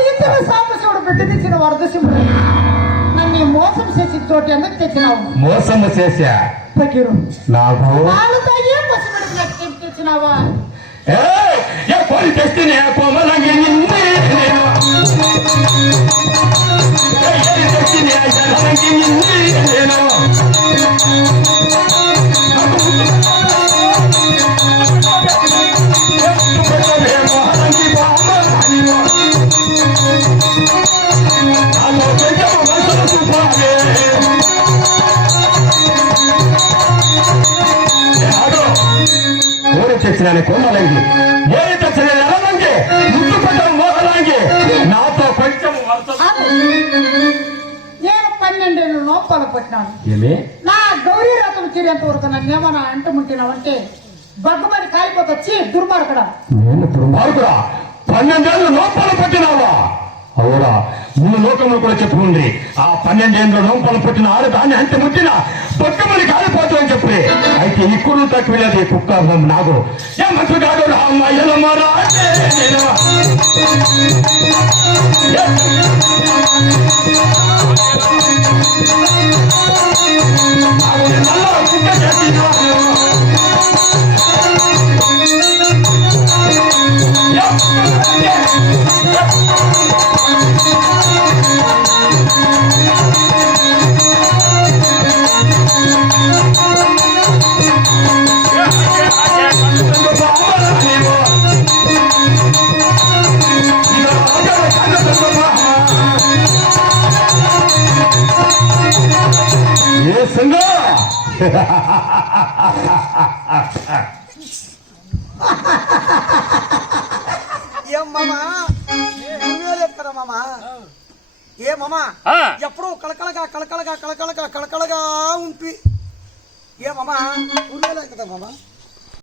ఇచ్చిన సాంబశివుడు బిడ్డనిచ్చిన వరదశివుడు నన్ను మోసం చేసి చోటు ఎందుకు తెచ్చినావు? మోసం చేశా పకీరు నాకు వాళ్ళతో ఏం పసిబడికి తెచ్చినావా? కోరి తెస్తేనే కోమలంగి నిన్నే తెచ్చినాను కోమలంగి ఏది తెచ్చిన ఎలాంగి ముద్దు పెట్టడం మోహలాంగి నాతో కొంచెం నేను 12 ఏళ్ళు లోపాలు పట్టినాను. ఏమి నా గౌరీ రథం తీరేంత వరకు నన్ను ఏమన్నా అంటుముట్టినావంటే బగ్గమని కాలిపోతొచ్చి దుర్మార్గడా. నేను దుర్మార్గుడా? 12 ఏళ్ళు లోపాలు పట్టినావా? అవురా, మూడు లోకంలో కూడా చెప్పుకుంది. ఆ 12 ఏళ్ళు లోపాలు పట్టిన ఆడదాన్ని అంటే ముట్టిన బగ్గమని కాలిపోతామని చెప్పి అయితే ఇప్పుడు తక్కువలేదు కుక్క నాగు ఏమంటు కాదు రామ్మారా ఏ సంగా ఏం మామా కదా మామా? ఏ మామా ఎప్పుడూ కళకళగా ఉంపి ఏ మామా ఊళ్ళో కదా మామా?